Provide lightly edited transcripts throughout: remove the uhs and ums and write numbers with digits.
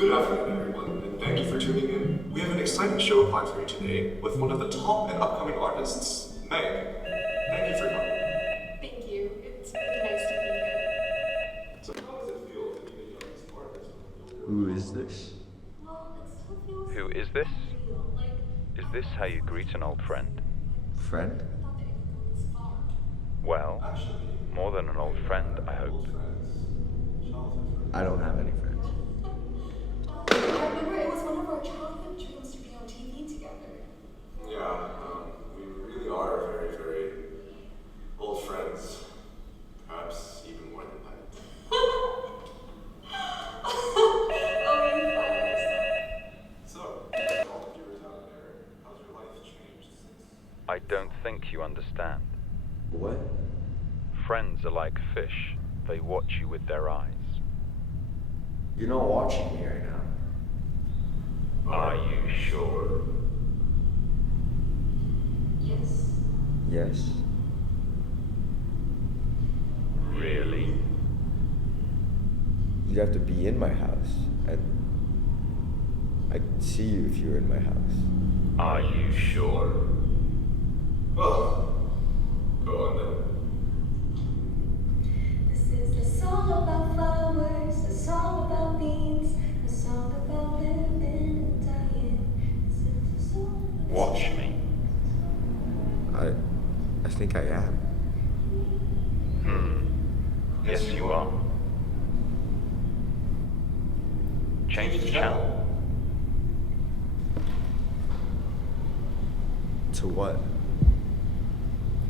Good afternoon, everyone, and thank you for tuning in. We have an exciting show planned for you today with one of the top and upcoming artists, Meg. Thank you for coming. Thank you. It's really nice to be here. So how does it feel to be the youngest artist? Who is this? Well, it still feels Who is this? real. Like, Is this how you greet an old friend? Friend? I thought that it could go this far. Well, Actually, more than an old friend, I hope. old friends. Childhood friends. I don't have any friends. I remember it was one of our childhood dreams to be on TV together. Yeah, we really are very, very old friends. Perhaps even more than that. Oh, you flatter yourself. So, all the viewers out there, how's your life changed since? I don't think you understand. What? Friends are like fish. They watch you with their eyes. You're not watching me right now. Are you sure? Yes. Yes? Really? You'd have to be in my house. I'd see you if you were in my house. Are you sure? Well, go on then. This is a song about flowers, a song about beans, a song about living and dying. This is a song about Watch me. I think I am. Yes, you are. Change the channel. To what?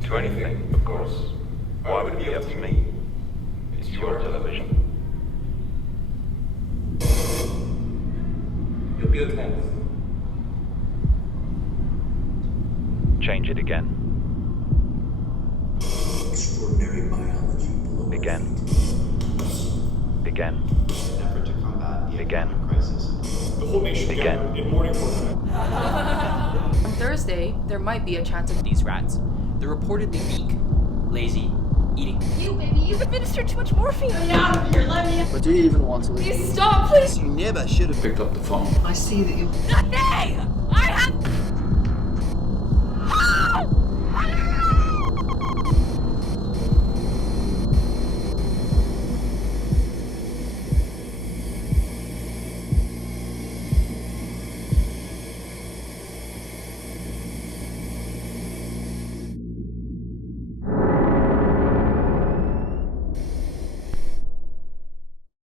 To anything, of course. Why would it be up to me? It's your television. You'll be okay. Change it again. Extraordinary biology below Again. Again. an effort to combat the Again. economic crisis. The whole nation Again. gathered in mourning for her. On Thursday, there might be a chance of These rats. They're reportedly weak, lazy, eating. you, baby. You've administered too much morphine. But do you even want to leave? Please stop, please. You never should have picked up the phone. I see that you. Nothing!